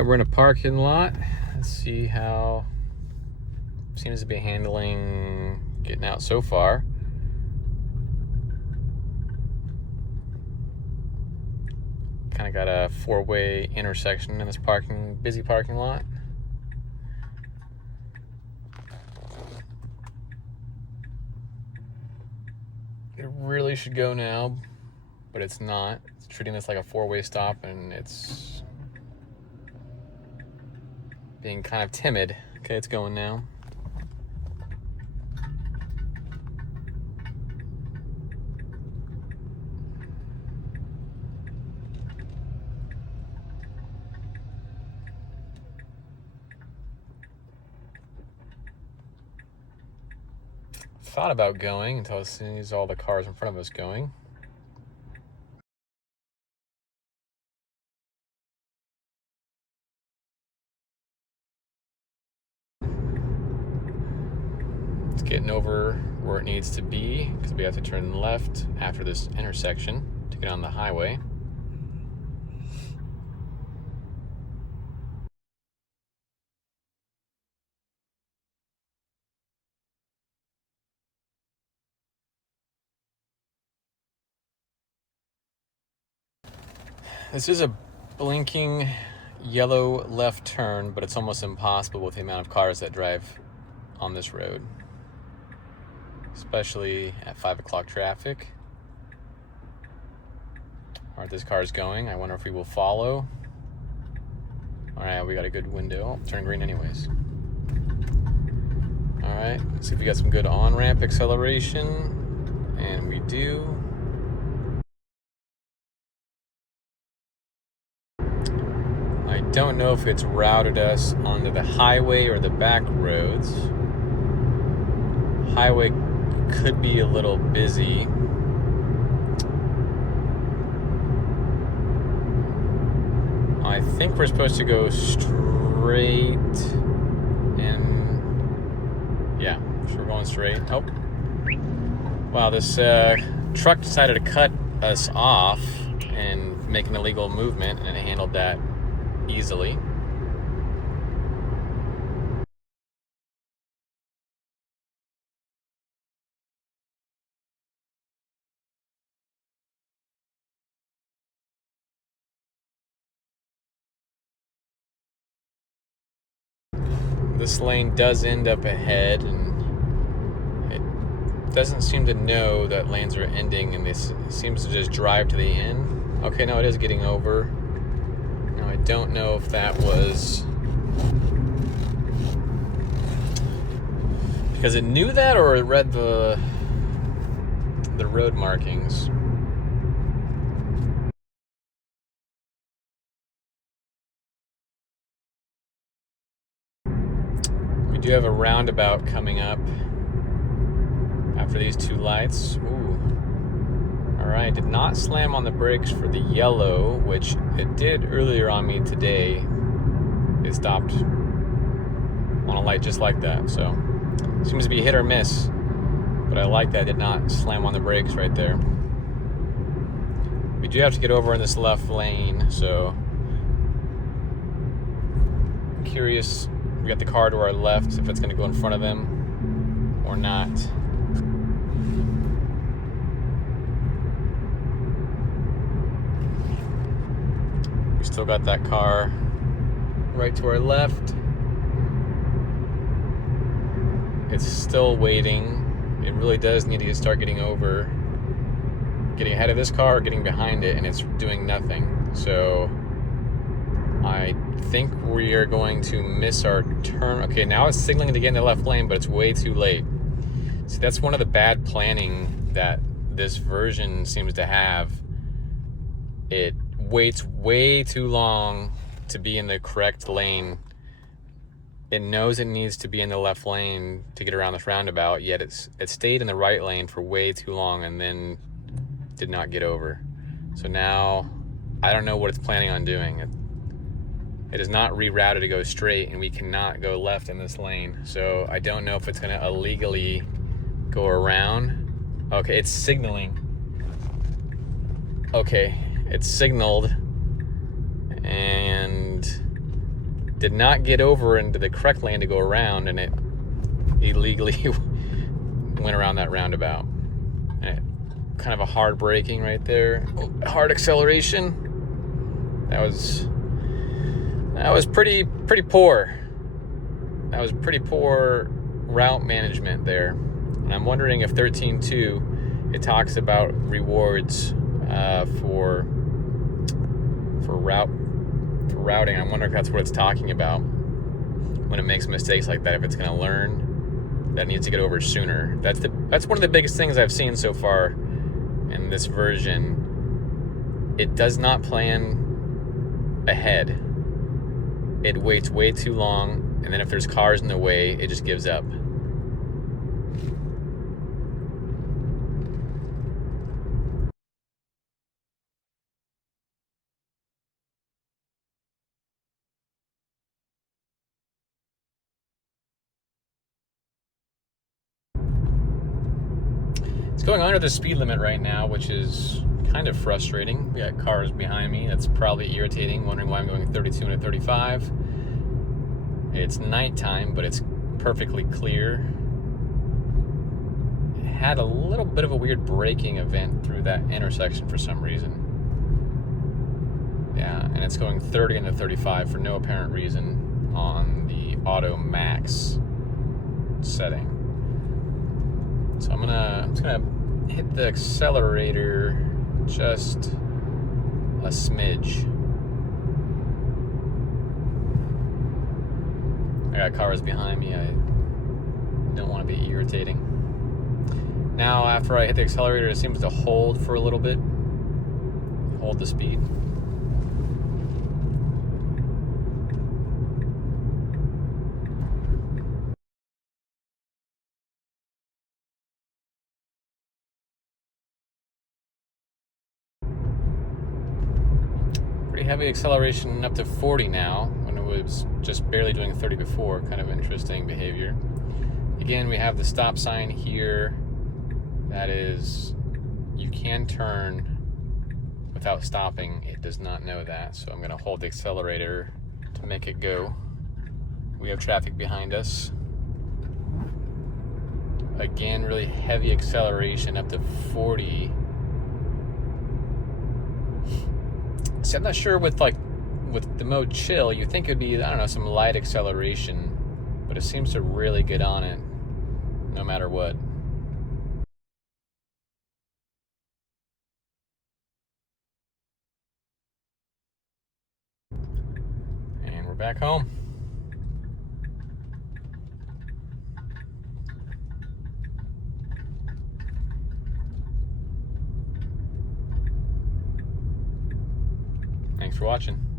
Alright, we're in a parking lot. Let's see how it seems to be handling getting out so far. Kind of got a four-way intersection in this busy parking lot. It really should go now, but it's not. It's treating this like a four-way stop, and it's being kind of timid. Okay, it's going now. Thought about going until I sees all the cars in front of us going. It's getting over where it needs to be because we have to turn left after this intersection to get on the highway. This is a blinking yellow left turn, but it's almost impossible with the amount of cars that drive on this road, especially at 5 o'clock traffic. All right, this car's going. I wonder if we will follow. All right, we got a good window. Oh, turn green anyways. All right, let's see if we got some good on-ramp acceleration, and we do. I don't know if it's routed us onto the highway or the back roads. Highway could be a little busy. I think we're supposed to go straight, and yeah, so we're going straight. Oh, wow, this truck decided to cut us off and make an illegal movement, and it handled that easily. This lane does end up ahead, and it doesn't seem to know that lanes are ending, and this seems to just drive to the end. Okay, no, it is getting over. Now, I don't know if that was because it knew that, or it read the road markings. We do have a roundabout coming up after these two lights. Ooh. All right, did not slam on the brakes for the yellow, which it did earlier on me today. It stopped on a light just like that, so seems to be hit or miss, but I like that it did not slam on the brakes right there. We do have to get over in this left lane, so I'm curious. We got the car to our left, if it's going to go in front of them or not. We still got that car right to our left. It's still waiting. It really does need to start getting over, getting ahead of this car or getting behind it, and it's doing nothing. So I think we are going to miss our turn. Okay, now it's signaling to get in the left lane, but it's way too late. See, that's one of the bad planning that this version seems to have. It waits way too long to be in the correct lane. It knows it needs to be in the left lane to get around this roundabout, yet it stayed in the right lane for way too long and then did not get over. So now I don't know what it's planning on doing. It is not rerouted to go straight, and we cannot go left in this lane. So I don't know if it's going to illegally go around. Okay, it's signaling. Okay, it's signaled, and did not get over into the correct lane to go around, and it illegally went around that roundabout. And it, kind of a hard braking right there. Oh, hard acceleration. That was pretty poor. That was pretty poor route management there. And I'm wondering if 13.2, it talks about rewards for routing. I'm wondering if that's what it's talking about when it makes mistakes like that. If it's going to learn that it needs to get over sooner. That's one of the biggest things I've seen so far in this version. It does not plan ahead. It waits way too long, and then if there's cars in the way, it just gives up. It's going under the speed limit right now, which is kind of frustrating. We got cars behind me. That's probably irritating, wondering why I'm going 32 and a 35. It's nighttime, but it's perfectly clear. It had a little bit of a weird braking event through that intersection for some reason. Yeah, and it's going 30 and a 35 for no apparent reason on the auto max setting. So I'm just gonna hit the accelerator just a smidge. I got cars behind me. I don't want to be irritating. Now, after I hit the accelerator, it seems to hold for a little bit. Hold the speed. Pretty heavy acceleration up to 40 now, when it was just barely doing 30 before. Kind of interesting behavior. Again, we have the stop sign here. That is, you can turn without stopping. It does not know that, so I'm going to hold the accelerator to make it go. We have traffic behind us. Again, really heavy acceleration up to 40. So I'm not sure with the mode chill, you think it'd be, I don't know, some light acceleration, but it seems to really get on it no matter what. And we're back home. Thanks for watching.